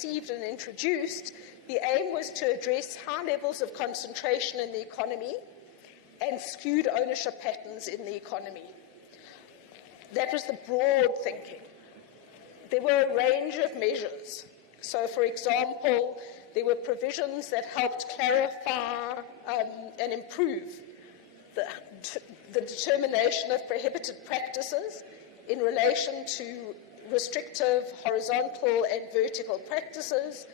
conceived and introduced, the aim was to address high levels of concentration in the economy and skewed ownership patterns in the economy. That was the broad thinking. There were a range of measures. So, for example, there were provisions that helped clarify and improve the determination of prohibited practices in relation to restrictive horizontal and vertical practices,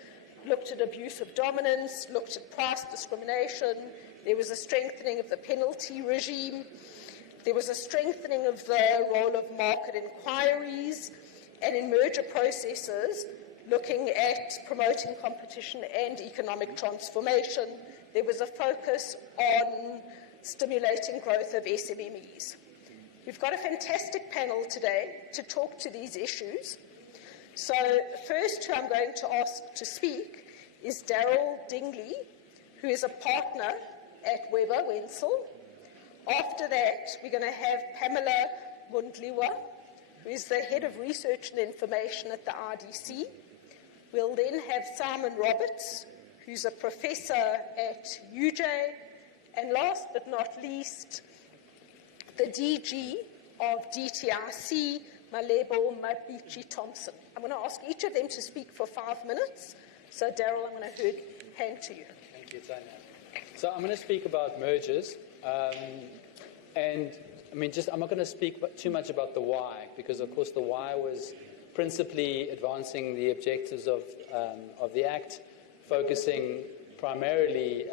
looked at abuse of dominance, looked at price discrimination. There was a strengthening of the penalty regime. There was a strengthening of the role of market inquiries, and in merger processes, looking at promoting competition and economic transformation, there was a focus on stimulating growth of SMMEs. We've got a fantastic panel today to talk to these issues. So first who I'm going to ask to speak is Daryl Dingley, who is a partner at Weber Wenzel. After that, we're going to have Pamela Mundliwa, who is the Head of Research and Information at the RDC. We'll then have Simon Roberts, who's a professor at UJ. And last but not least, the DG of DTRC, Malebo Mabichi Thompson. I'm going to ask each of them to speak for 5 minutes. So, Daryl, I'm going to hand to you. Thank you, Tanya. So I'm going to speak about mergers. And I'm not going to speak too much about the why, because, of course, the why was principally advancing the objectives of the Act, focusing primarily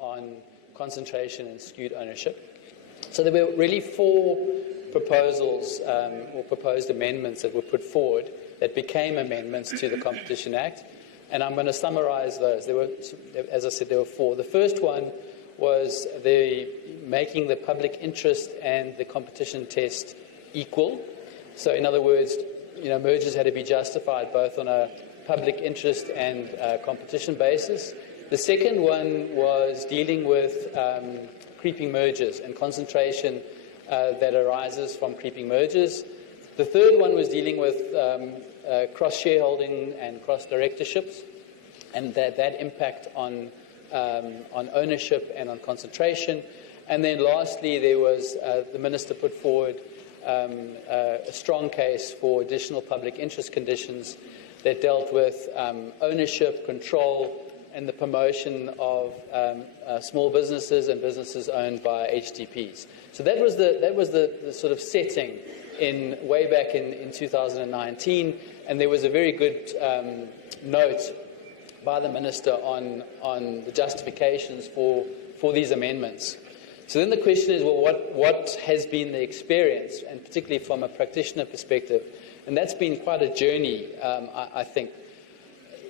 on concentration and skewed ownership. So there were really 4 proposals or proposed amendments that were put forward that became amendments to the Competition Act, and I'm going to summarize those. There were, as I said, there were 4. The first one was making the public interest and the competition test equal. So in other words, mergers had to be justified both on a public interest and competition basis. The second one was dealing with creeping mergers and concentration that arises from creeping mergers. The third one was dealing with cross-shareholding and cross-directorships and that impact on ownership and on concentration. And then lastly, there was the Minister put forward a strong case for additional public interest conditions that dealt with ownership, control, and the promotion of small businesses and businesses owned by HDPs. So that was the sort of setting way back in 2019, and there was a very good note by the Minister on the justifications for these amendments. So then the question is, well, what has been the experience, and particularly from a practitioner perspective? And that's been quite a journey, I think.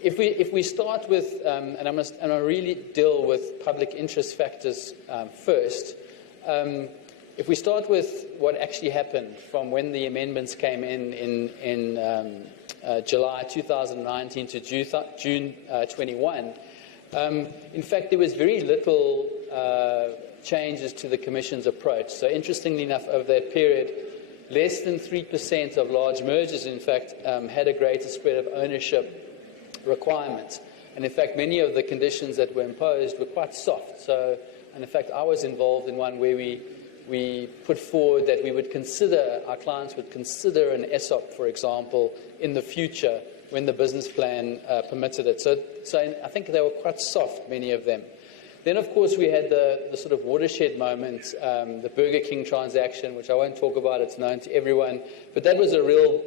If we start with, and I really deal with public interest factors first, if we start with what actually happened from when the amendments came in July 2019 to June 21, in fact, there was very little changes to the Commission's approach. So interestingly enough, over that period, less than 3% of large mergers, in fact, had a greater spread of ownership requirements. And in fact, many of the conditions that were imposed were quite soft. So, and in fact, I was involved in one where we put forward that our clients would consider an ESOP, for example, in the future when the business plan permitted it. So I think they were quite soft, many of them. Then, of course, we had the sort of watershed moment, the Burger King transaction, which I won't talk about. It's known to everyone. But that was a real,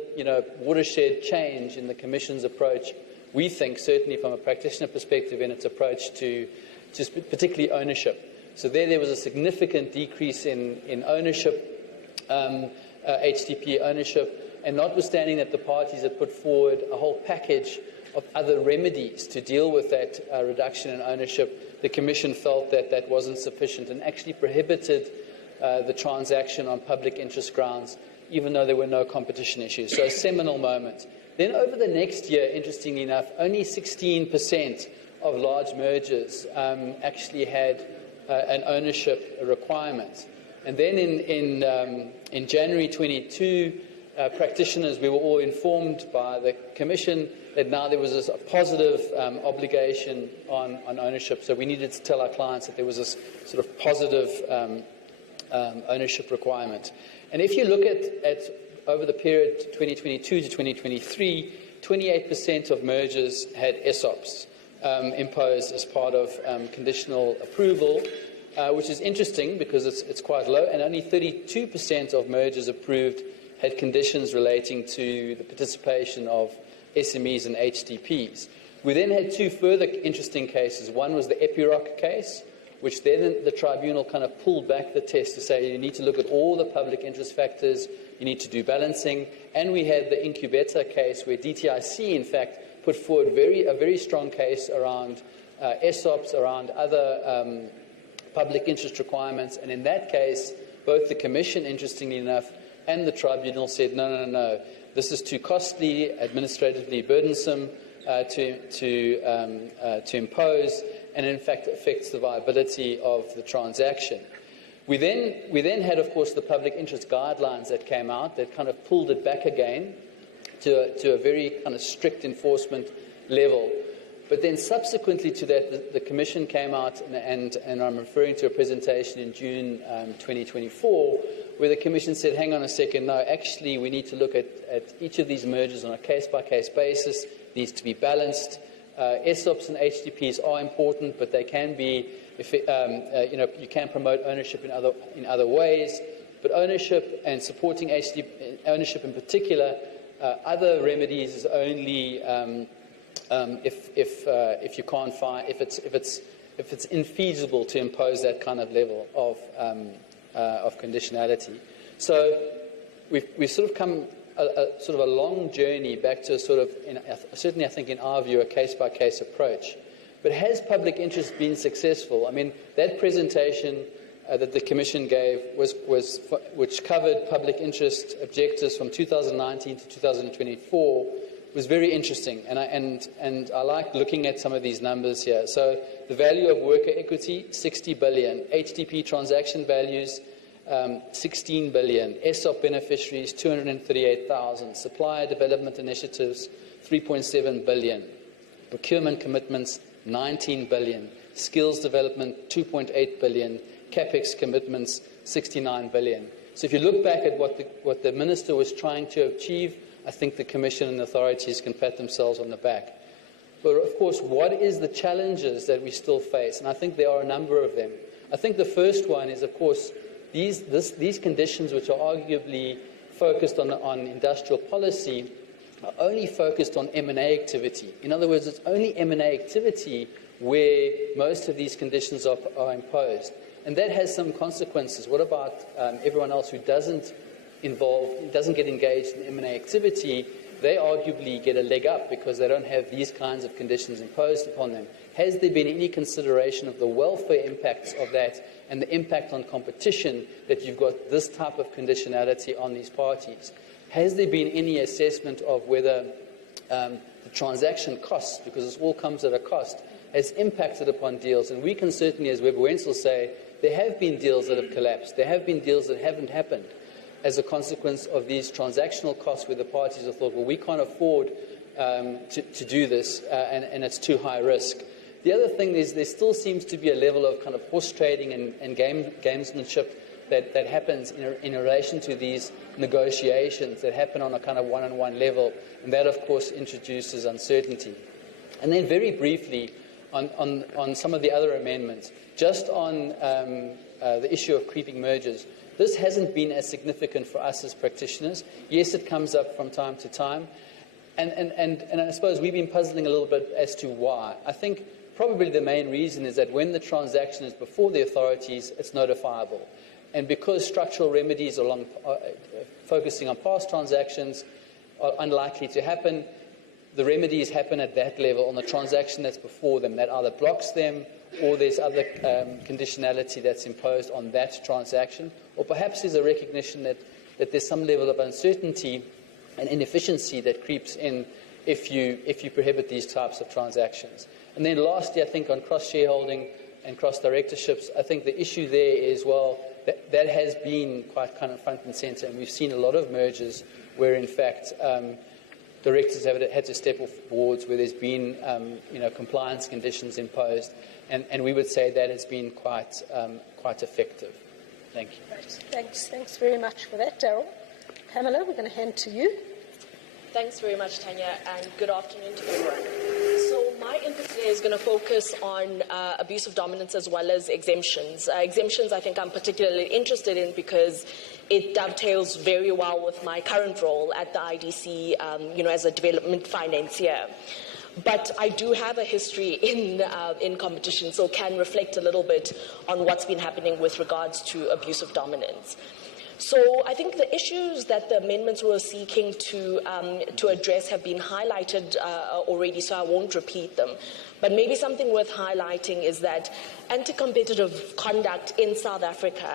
watershed change in the Commission's approach, we think, certainly from a practitioner perspective, in its approach to just particularly ownership. So there was a significant decrease in ownership, HDP ownership, and notwithstanding that the parties had put forward a whole package of other remedies to deal with that reduction in ownership, the Commission felt that that wasn't sufficient and actually prohibited the transaction on public interest grounds, even though there were no competition issues. So a seminal moment. Then over the next year, interestingly enough, only 16% of large mergers actually had an ownership requirement. And then in January 22, practitioners, we were all informed by the Commission that now there was this positive obligation on ownership. So we needed to tell our clients that there was this sort of positive ownership requirement. And if you look at over the period 2022 to 2023, 28% of mergers had ESOPs imposed as part of conditional approval, which is interesting because it's quite low, and only 32% of mergers approved had conditions relating to the participation of SMEs and HDPs. We then had two further interesting cases. One was the Epiroc case, which then the tribunal kind of pulled back the test to say you need to look at all the public interest factors, you need to do balancing. And we had the Incubeta case where DTIC, in fact, put forward a very strong case around ESOPs, around other public interest requirements. And in that case, both the Commission, interestingly enough, and the tribunal said, no, this is too costly, administratively burdensome to impose, and in fact affects the viability of the transaction. We then had, of course, the public interest guidelines that came out that kind of pulled it back again to a very kind of strict enforcement level. But then subsequently to that, the Commission came out, and I'm referring to a presentation in June 2024, where the Commission said, hang on a second, no, actually we need to look at each of these mergers on a case-by-case basis. It needs to be balanced. ESOPs and HDPs are important, but they can be, you can promote ownership in other ways. But ownership and supporting ownership in particular, other remedies is only if you can't find, if it's infeasible to impose that kind of level of conditionality. So we've sort of come a long journey back to certainly I think in our view a case-by-case approach. But has public interest been successful? I mean, that presentation that the Commission gave which covered public interest objectives from 2019 to 2024 was very interesting, and I like looking at some of these numbers here. So the value of worker equity, 60 billion. HDP transaction values, 16 billion. ESOP beneficiaries, 238,000. Supplier development initiatives, 3.7 billion. Procurement commitments, 19 billion. Skills development, 2.8 billion. CapEx commitments, 69 billion. So if you look back at what the Minister was trying to achieve, I think the Commission and the authorities can pat themselves on the back. But of course, what is the challenges that we still face? And I think there are a number of them. I think the first one is, of course, these conditions which are arguably focused on industrial policy are only focused on M&A activity. In other words, it's only M&A activity where most of these conditions are imposed. And that has some consequences. What about everyone else who doesn't get engaged in M&A activity? They arguably get a leg up because they don't have these kinds of conditions imposed upon them. Has there been any consideration of the welfare impacts of that and the impact on competition that you've got this type of conditionality on these parties? Has there been any assessment of whether the transaction costs, because this all comes at a cost, has impacted upon deals? And we can certainly, as Webber Wentzel, say there have been deals that have collapsed. There have been deals that haven't happened as a consequence of these transactional costs where the parties have thought, well, we can't afford to do this and it's too high risk. The other thing is there still seems to be a level of kind of horse trading and gamesmanship that happens in relation to these negotiations that happen on a kind of one-on-one level, and that, of course, introduces uncertainty. And then very briefly, on some of the other amendments, just on the issue of creeping mergers, this hasn't been as significant for us as practitioners. Yes, it comes up from time to time, and I suppose we've been puzzling a little bit as to why. I think probably the main reason is that when the transaction is before the authorities, it's notifiable. And because structural remedies are focusing on past transactions are unlikely to happen, the remedies happen at that level on the transaction that's before them. That either blocks them or there's other conditionality that's imposed on that transaction, or perhaps there's a recognition that there's some level of uncertainty and inefficiency that creeps in if you prohibit these types of transactions. And then lastly, I think on cross-shareholding and cross-directorships, I think the issue there is, well, that has been quite kind of front and centre, and we've seen a lot of mergers where, in fact, directors have had to step off boards where there's been compliance conditions imposed, and we would say that has been quite effective. Thank you. Right. Thanks very much for that, Daryl. Pamela, we're going to hand to you. Thanks very much, Tanya, and good afternoon to everyone. So my input today is going to focus on abuse of dominance as well as exemptions. Exemptions, I think I'm particularly interested in because it dovetails very well with my current role at the IDC, as a development financier. But I do have a history in competition, so can reflect a little bit on what's been happening with regards to abuse of dominance. So I think the issues that the amendments were seeking to address have been highlighted already, so I won't repeat them. But maybe something worth highlighting is that anti-competitive conduct in South Africa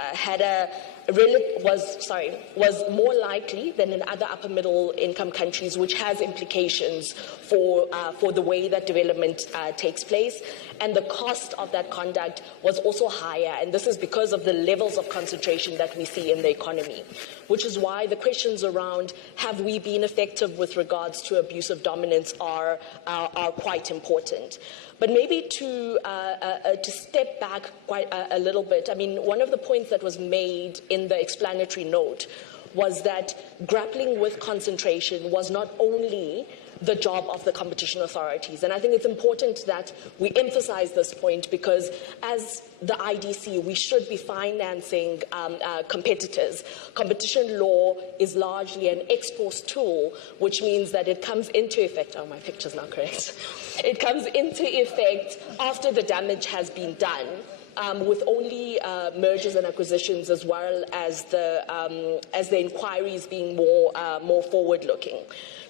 was more likely than in other upper middle income countries, which has implications for the way that development takes place. And the cost of that conduct was also higher, and this is because of the levels of concentration that we see in the economy, which is why the questions around have we been effective with regards to abuse of dominance are quite important. But maybe to step back quite a little bit, I mean, one of the points that was made in the explanatory note was that grappling with concentration was not only the job of the competition authorities. And I think it's important that we emphasize this point because as the IDC, we should be financing competitors. Competition law is largely an ex post tool, which means that it comes into effect. Oh, my picture's not correct. It comes into effect after the damage has been done. With only mergers and acquisitions, as well as the inquiries being more forward-looking.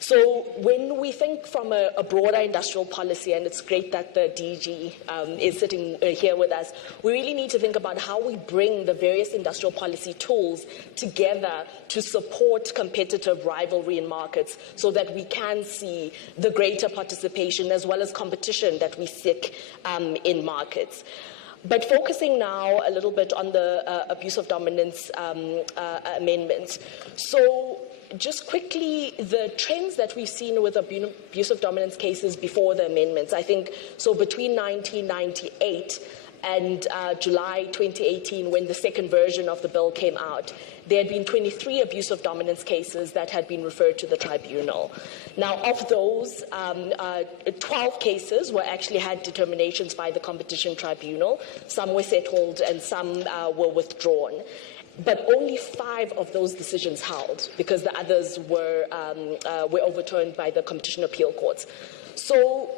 So when we think from a broader industrial policy, and it's great that the DG is sitting here with us, we really need to think about how we bring the various industrial policy tools together to support competitive rivalry in markets so that we can see the greater participation as well as competition that we seek in markets. But focusing now a little bit on the abuse of dominance amendments. So just quickly, the trends that we've seen with abuse of dominance cases before the amendments, I think, so between 1998 and July 2018, when the second version of the bill came out, there had been 23 abuse of dominance cases that had been referred to the tribunal. Now, of those, 12 cases were actually had determinations by the Competition Tribunal. Some were settled and some were withdrawn. But only 5 of those decisions held because the others were overturned by the Competition Appeal Courts. So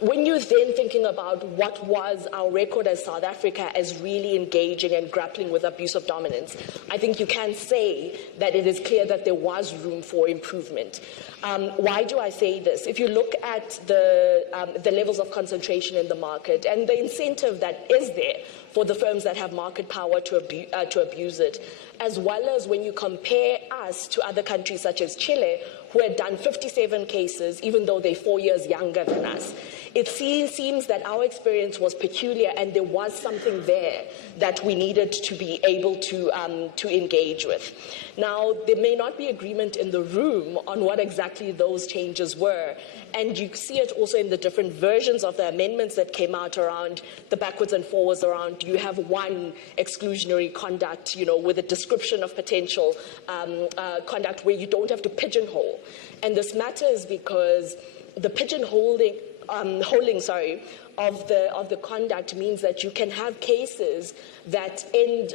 when you're then thinking about what was our record as South Africa as really engaging and grappling with abuse of dominance, I think you can say that it is clear that there was room for improvement. Why do I say this? If you look at the levels of concentration in the market and the incentive that is there for the firms that have market power to abuse it, as well as when you compare us to other countries such as Chile, who had done 57 cases, even though they're 4 years younger than us. It seems that our experience was peculiar and there was something there that we needed to be able to engage with. Now, there may not be agreement in the room on what exactly those changes were, and you see it also in the different versions of the amendments that came out around the backwards and forwards around, do you have one exclusionary conduct, with a description of potential conduct where you don't have to pigeonhole. And this matters because the pigeonholing of the conduct means that you can have cases that end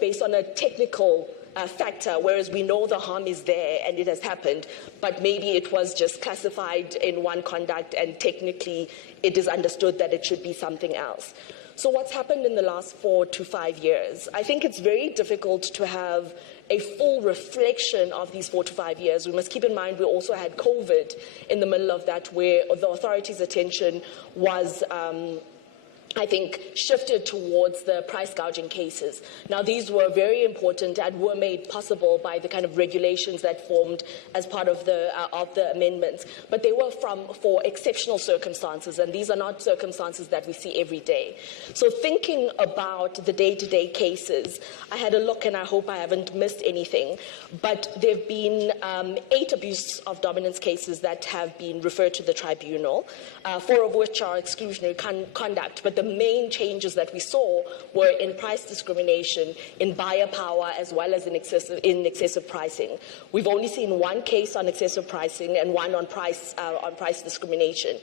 based on a technical factor, whereas we know the harm is there and it has happened, but maybe it was just classified in one conduct and technically it is understood that it should be something else. So what's happened in the last 4 to 5 years? I think it's very difficult to have a full reflection of these 4 to 5 years. We must keep in mind we also had COVID in the middle of that, where the authorities' attention was I think, shifted towards the price gouging cases. Now, these were very important and were made possible by the kind of regulations that formed as part of the amendments. But they were for exceptional circumstances, and these are not circumstances that we see every day. So thinking about the day-to-day cases, I had a look, and I hope I haven't missed anything, but there have been 8 abuse of dominance cases that have been referred to the tribunal, 4 of which are exclusionary conduct. But the main changes that we saw were in price discrimination, in buyer power, as well as in excessive pricing. We've only seen 1 case on excessive pricing and 1 on price discrimination.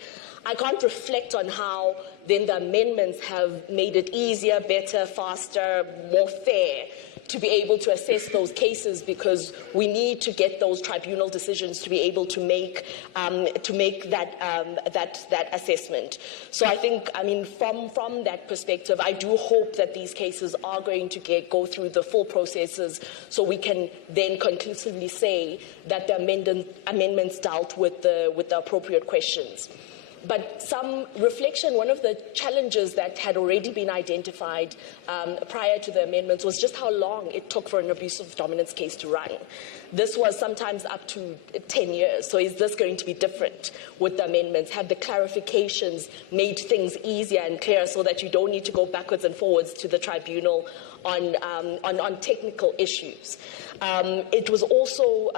I can't reflect on how then the amendments have made it easier, better, faster, more fair to be able to assess those cases, because we need to get those tribunal decisions to be able to make that assessment. So I think, from that perspective, I do hope that these cases are going to go through the full processes, so we can then conclusively say that the amendments dealt with the appropriate questions. But some reflection, one of the challenges that had already been identified prior to the amendments was just how long it took for an abuse of dominance case to run. This was sometimes up to 10 years. So is this going to be different with the amendments? Have the clarifications made things easier and clearer so that you don't need to go backwards and forwards to the tribunal on technical issues? It was also,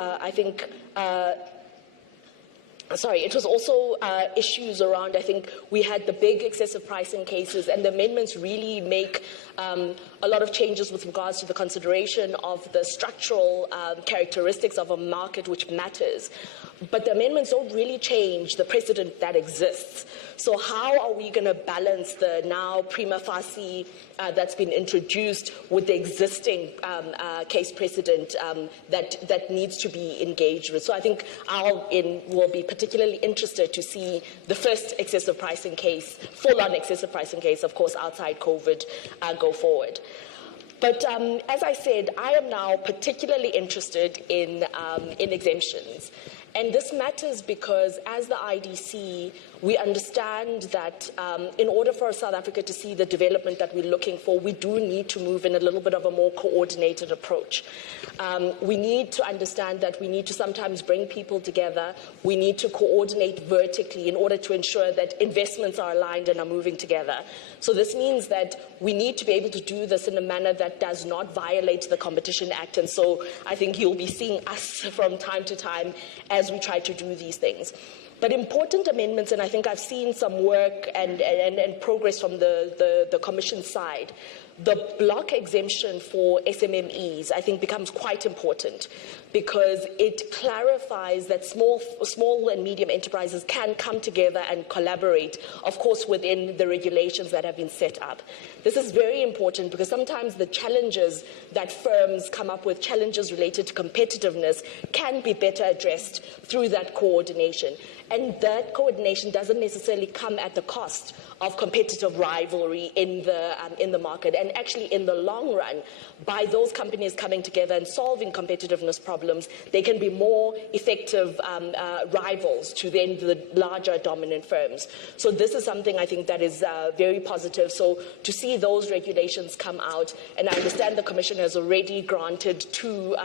it was also issues around, I think, we had the big excessive pricing cases, and the amendments really make a lot of changes with regards to the consideration of the structural characteristics of a market, which matters. But the amendments don't really change the precedent that exists. So how are we going to balance the now prima facie that's been introduced with the existing case precedent that needs to be engaged with? So I think will be particularly interested to see the first excessive pricing case, full-on excessive pricing case, of course, outside COVID, go forward. But as I said, I am now particularly interested in exemptions. And this matters because, as the IDC, we understand that in order for South Africa to see the development that we're looking for, we do need to move in a little bit of a more coordinated approach. We need to understand that we need to sometimes bring people together. We need to coordinate vertically in order to ensure that investments are aligned and are moving together. So this means that we need to be able to do this in a manner that does not violate the Competition Act. And so I think you'll be seeing us from time to time as we try to do these things. But important amendments, and I think I've seen some work and progress from the Commission side. The block exemption for SMMEs, I think, becomes quite important because it clarifies that small and medium enterprises can come together and collaborate, of course, within the regulations that have been set up. This is very important because sometimes the challenges that firms come up with, challenges related to competitiveness, can be better addressed through that coordination. And that coordination doesn't necessarily come at the cost of competitive rivalry in the market. And actually, in the long run, by those companies coming together and solving competitiveness problems, they can be more effective rivals to then the larger dominant firms. So this is something I think that is very positive. So to see those regulations come out, and I understand the Commission has already granted two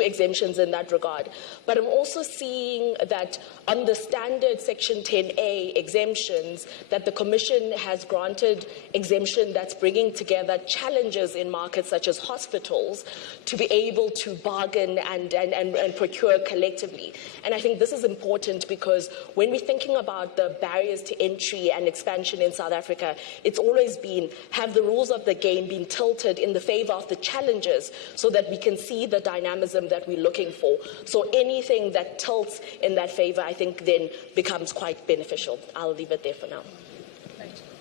exemptions in that regard. But I'm also seeing that on the standard Section 10A exemptions, that the Commission has granted exemption that's bringing together challenges in markets such as hospitals to be able to bargain and procure collectively. And I think this is important because when we're thinking about the barriers to entry and expansion in South Africa, it's always been, have the rules of the game been tilted in the favor of the challengers so that we can see the dynamism that we're looking for. So anything that tilts in that favor, I think, then becomes quite beneficial. I'll leave it there for now.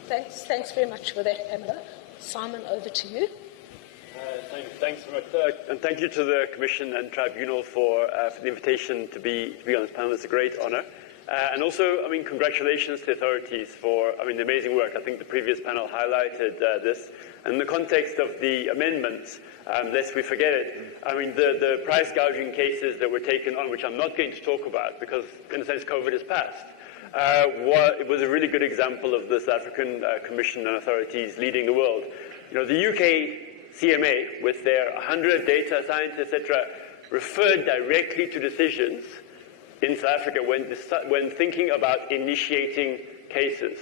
Thanks very much for that, Pamela. Simon, over to you. Thanks very much, and thank you to the Commission and Tribunal for the invitation to be on this panel. It's a great honour. And also, congratulations to the authorities for, the amazing work. I think the previous panel highlighted this. And in the context of the amendments, lest we forget it, the price gouging cases that were taken on, which I'm not going to talk about because, in a sense, COVID has passed. it was a really good example of the South African Commission and authorities leading the world. The UK CMA, with their 100 data scientists, etc., referred directly to decisions in South Africa when thinking about initiating cases.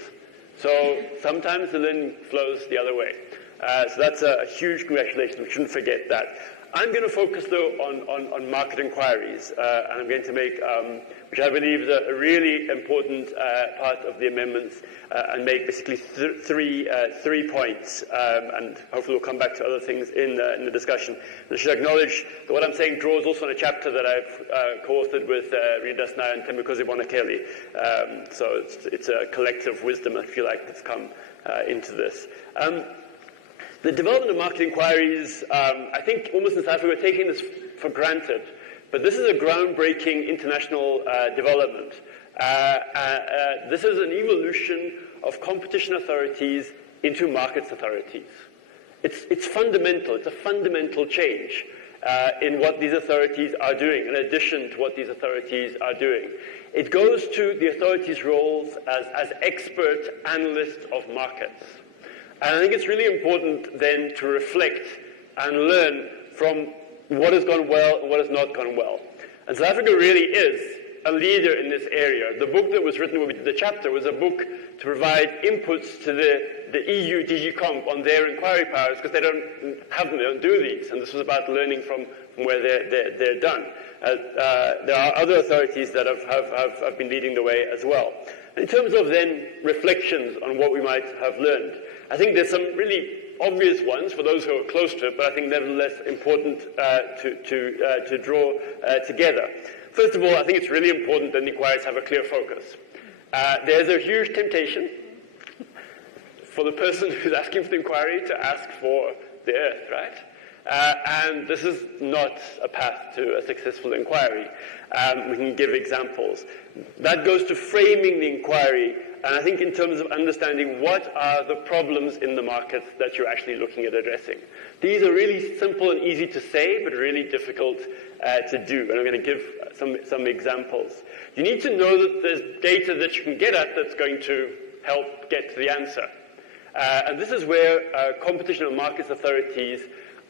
So sometimes the linen flows the other way. So that's a huge congratulations. We shouldn't forget that. I'm going to focus, though, on market inquiries, and I'm going to make, which I believe is a really important part of the amendments, and make basically three points, and hopefully we'll come back to other things in the discussion. And I should acknowledge that what I'm saying draws also on a chapter that I've co-authored with Rita Dasnaya and Thembekhosi Bonakeli. So it's a collective wisdom, I feel like, that's come into this. The development of market inquiries, I think almost in South Africa we're taking this for granted, but this is a groundbreaking international development. This is an evolution of competition authorities into markets authorities. It's fundamental. It's a fundamental change in what these authorities are doing, in addition to what these authorities are doing. It goes to the authorities' roles as expert analysts of markets. And I think it's really important then to reflect and learn from what has gone well and what has not gone well. And South Africa really is a leader in this area. The book that was written when we did the chapter was a book to provide inputs to the EU DG Comp on their inquiry powers, because they don't do these. And this was about learning from where they're done. There are other authorities that have been leading the way as well. In terms of then reflections on what we might have learned, I think there's some really obvious ones for those who are close to it, but I think nevertheless important to draw together. First of all, I think it's really important that inquiries have a clear focus. There's a huge temptation for the person who's asking for the inquiry to ask for the earth, right? And this is not a path to a successful inquiry. We can give examples. That goes to framing the inquiry, and I think in terms of understanding what are the problems in the markets that you're actually looking at addressing. These are really simple and easy to say, but really difficult to do, and I'm going to give some examples. You need to know that there's data that you can get at that's going to help get to the answer. And this is where competition and markets authorities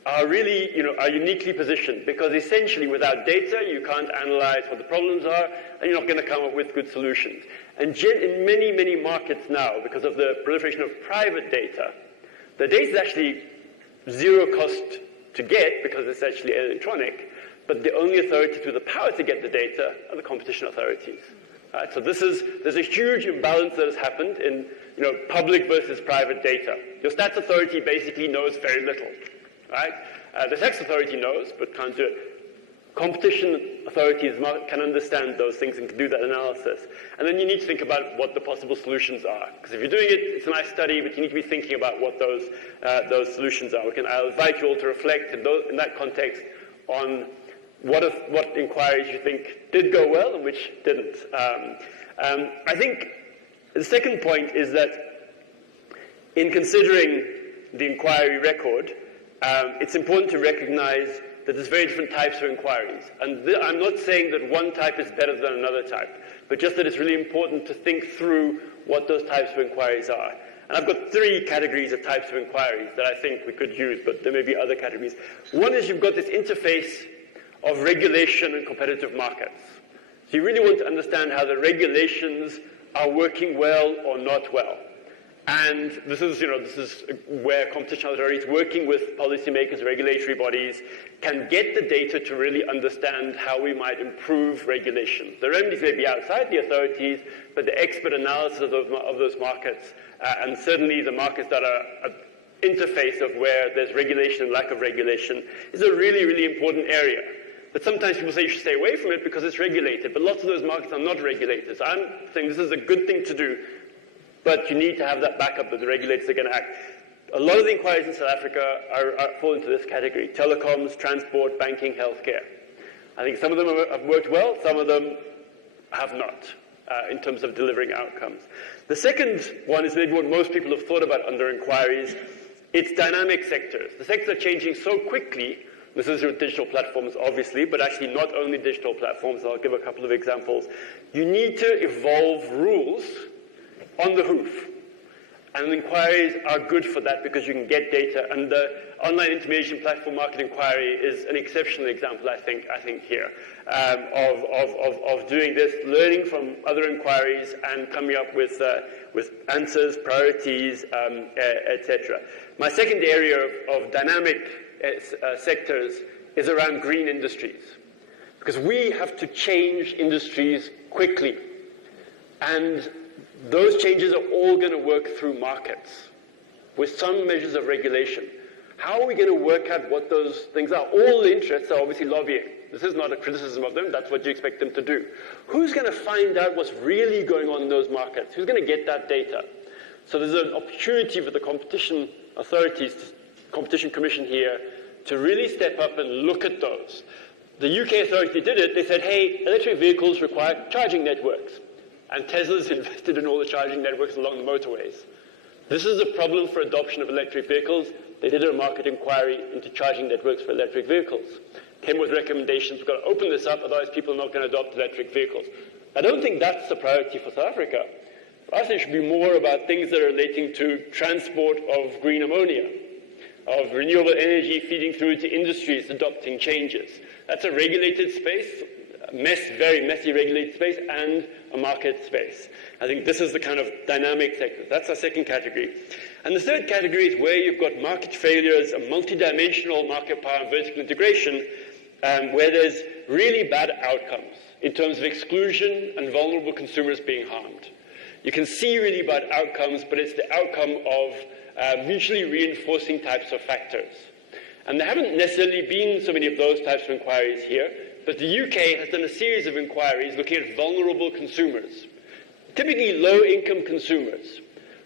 are really, are uniquely positioned, because essentially without data you can't analyze what the problems are, and you're not going to come up with good solutions. And in many, many markets now, because of the proliferation of private data, the data is actually zero cost to get because it's actually electronic, but the only authorities with the power to get the data are the competition authorities. Right? So there's a huge imbalance that has happened in public versus private data. Your stats authority basically knows very little. Right? The tax authority knows, but can't do it. Competition authorities can understand those things and can do that analysis. And then you need to think about what the possible solutions are. Because if you're doing it, it's a nice study, but you need to be thinking about what those solutions are. I'll invite you all to reflect in that context on what inquiries you think did go well and which didn't. I think the second point is that in considering the inquiry record, it's important to recognize that there's very different types of inquiries. And I'm not saying that one type is better than another type, but just that it's really important to think through what those types of inquiries are. And I've got three categories of types of inquiries that I think we could use, but there may be other categories. One is you've got this interface of regulation and competitive markets. So you really want to understand how the regulations are working well or not well. And this is where competition authorities working with policymakers, regulatory bodies, can get the data to really understand how we might improve regulation. The remedies may be outside the authorities, but the expert analysis of those markets, and certainly the markets that are an interface of where there's regulation and lack of regulation, is a really, really important area. But sometimes people say you should stay away from it because it's regulated, but lots of those markets are not regulated. So I'm saying this is a good thing to do, but you need to have that backup that the regulators are going to act. A lot of the inquiries in South Africa fall into this category: telecoms, transport, banking, healthcare. I think some of them have worked well, some of them have not, in terms of delivering outcomes. The second one is maybe what most people have thought about under inquiries. It's dynamic sectors. The sectors are changing so quickly, This is your digital platforms, obviously, but actually not only digital platforms. I'll give a couple of examples. You need to evolve rules on the hoof. And inquiries are good for that because you can get data. And the online intermediation platform market inquiry is an exceptional example, I think here, of doing this, learning from other inquiries and coming up with answers, priorities, etc. My second area of dynamic sectors is around green industries, because we have to change industries quickly. And those changes are all going to work through markets with some measures of regulation. How are we going to work out what those things are? All the interests are obviously lobbying. This is not a criticism of them. That's what you expect them to do. Who's going to find out what's really going on in those markets? Who's going to get that data? So there's an opportunity for the competition authorities, Competition Commission here, to really step up and look at those. The UK authority did it. They said, hey, electric vehicles require charging networks. And Tesla's invested in all the charging networks along the motorways. This is a problem for adoption of electric vehicles. They did a market inquiry into charging networks for electric vehicles. Came with recommendations, we've got to open this up, otherwise people are not going to adopt electric vehicles. I don't think that's the priority for South Africa. For us, it should be more about things that are relating to transport of green ammonia, of renewable energy feeding through to industries adopting changes. That's a regulated space, very messy regulated space, and a market space. I think this is the kind of dynamic sector. That's our second category. And the third category is where you've got market failures, a multidimensional market power and vertical integration, where there's really bad outcomes in terms of exclusion and vulnerable consumers being harmed. You can see really bad outcomes, but it's the outcome of mutually reinforcing types of factors. And there haven't necessarily been so many of those types of inquiries here, but the UK has done a series of inquiries looking at vulnerable consumers, typically low-income consumers,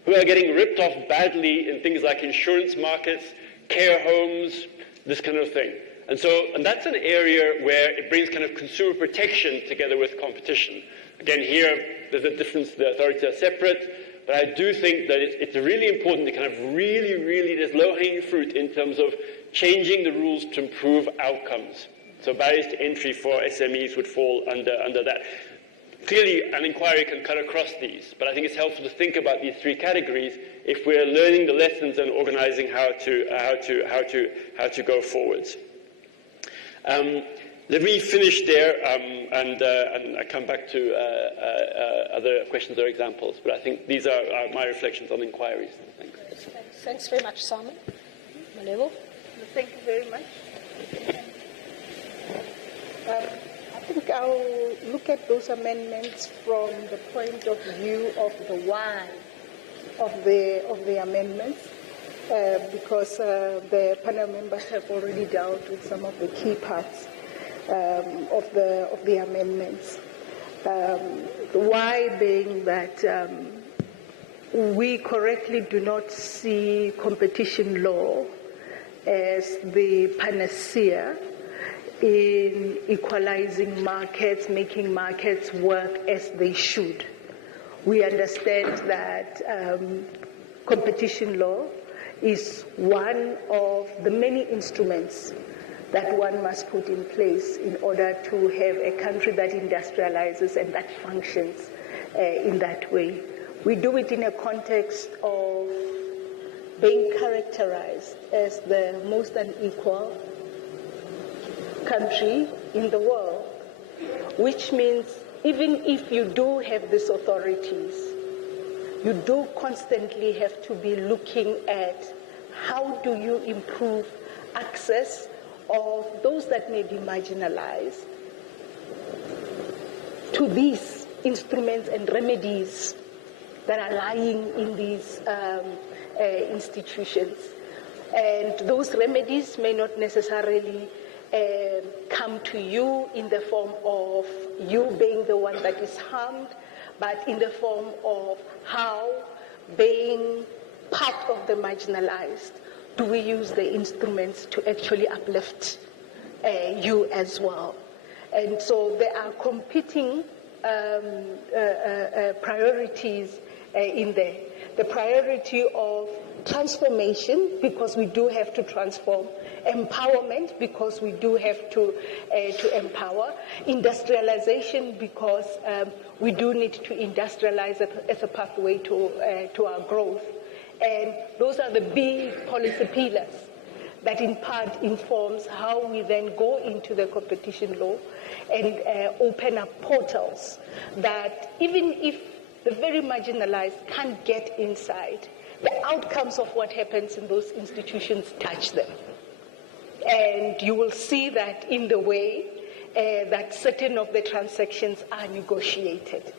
who are getting ripped off badly in things like insurance markets, care homes, this kind of thing. And that's an area where it brings kind of consumer protection together with competition. Again, here, there's a difference. The authorities are separate, but I do think that it's really important to kind of really, there's low-hanging fruit in terms of changing the rules to improve outcomes. So barriers to entry for SMEs would fall under that. Clearly, an inquiry can cut across these, but I think it's helpful to think about these three categories if we're learning the lessons and organizing how to go forwards. Let me finish there, and I come back to other questions or examples. But I think these are my reflections on inquiries. Thanks. Thanks very much, Simon. Malebo? Thank you very much. I think I'll look at those amendments from the point of view of the why of the amendments, because the panel members have already dealt with some of the key parts of the amendments. The why being that we correctly do not see competition law as the panacea in equalizing markets, making markets work as they should. We understand that competition law is one of the many instruments that one must put in place in order to have a country that industrializes and that functions in that way. We do it in a context of being characterized as the most unequal country in the world, which means even if you do have these authorities, you do constantly have to be looking at how do you improve access of those that may be marginalized to these instruments and remedies that are lying in these institutions. And those remedies may not necessarily come to you in the form of you being the one that is harmed, but in the form of how, being part of the marginalized, do we use the instruments to actually uplift you as well. And so there are competing priorities in there. The priority of transformation, because we do have to transform, empowerment, because we do have to empower, industrialization, because we do need to industrialize as a pathway to our growth. And those are the big policy pillars that in part informs how we then go into the competition law and open up portals that even if the very marginalized can't get inside, the outcomes of what happens in those institutions touch them. And you will see that in the way that certain of the transactions are negotiated.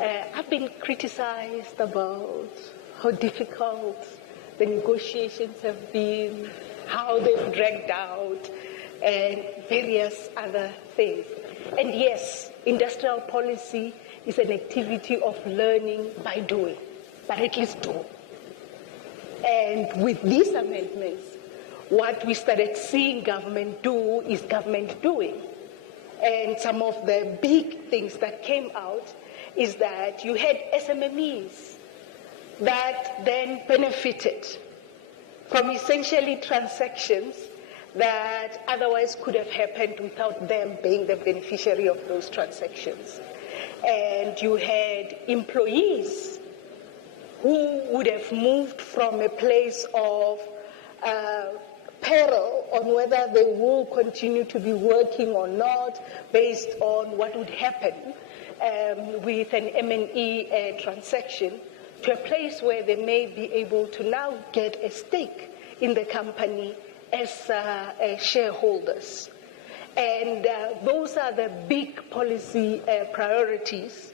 I've been criticized about how difficult the negotiations have been, how they've dragged out, and various other things. And yes, industrial policy is an activity of learning by doing, but at least do. And with these amendments, what we started seeing government do is government doing. And some of the big things that came out is that you had SMMEs that then benefited from essentially transactions that otherwise could have happened without them being the beneficiary of those transactions. And you had employees who would have moved from a place of peril on whether they will continue to be working or not based on what would happen with an M&E transaction, to a place where they may be able to now get a stake in the company as shareholders. And those are the big policy priorities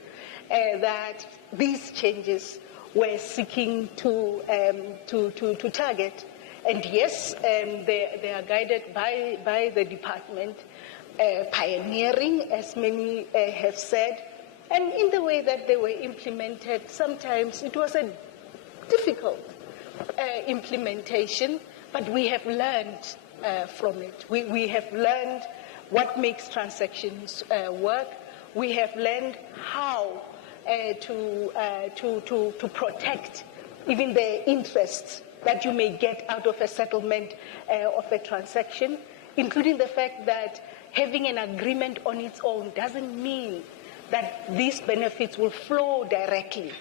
that these changes were seeking to target. And yes, they are guided by the department, pioneering, as many have said. And in the way that they were implemented, sometimes it was a difficult implementation, but we have learned from it. We have learned what makes transactions work. We have learned how to protect even the interests that you may get out of a settlement of a transaction, including the fact that having an agreement on its own doesn't mean that these benefits will flow directly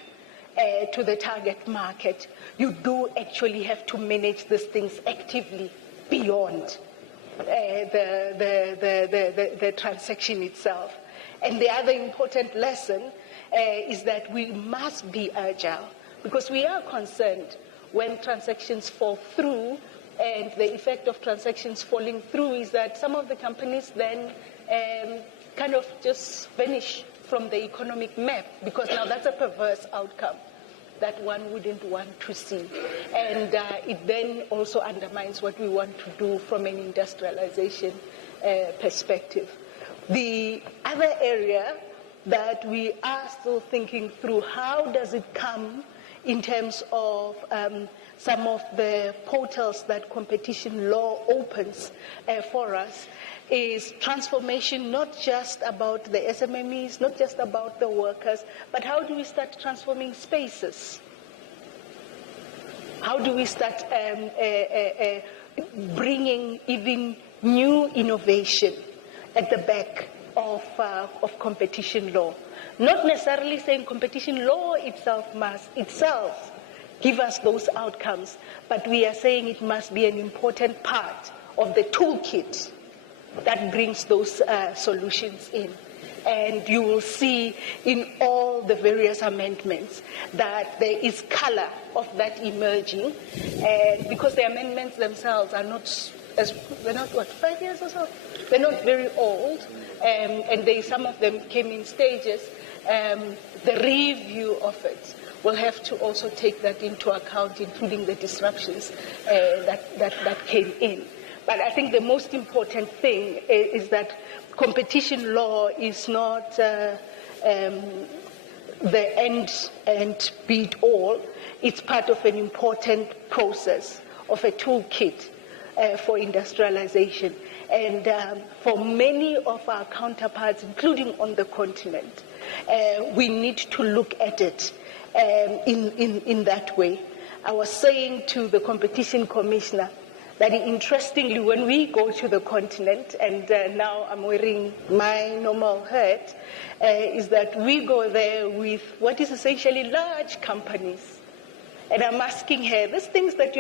to the target market. You do actually have to manage these things actively beyond the transaction itself. And the other important lesson is that we must be agile, because we are concerned when transactions fall through, and the effect of transactions falling through is that some of the companies then kind of just vanish from the economic map, because now that's a perverse outcome that one wouldn't want to see. And it then also undermines what we want to do from an industrialization perspective. The other area that we are still thinking through, how does it come in terms of some of the portals that competition law opens for us, is transformation, not just about the SMMEs, not just about the workers, but how do we start transforming spaces? How do we start bringing even new innovation at the back of competition law? Not necessarily saying competition law itself must give us those outcomes, but we are saying it must be an important part of the toolkit that brings those solutions in. And you will see in all the various amendments that there is color of that emerging, and because the amendments themselves are they're not 5 years or so? They're not very old, and some of them came in stages. The review of it will have to also take that into account, including the disruptions that came in. But I think the most important thing is that competition law is not the end and be all. It's part of an important process of a toolkit for industrialization. And for many of our counterparts, including on the continent, we need to look at it in that way. I was saying to the competition commissioner that interestingly, when we go to the continent, and now I'm wearing my normal hat, is that we go there with what is essentially large companies. And I'm asking her, these things that you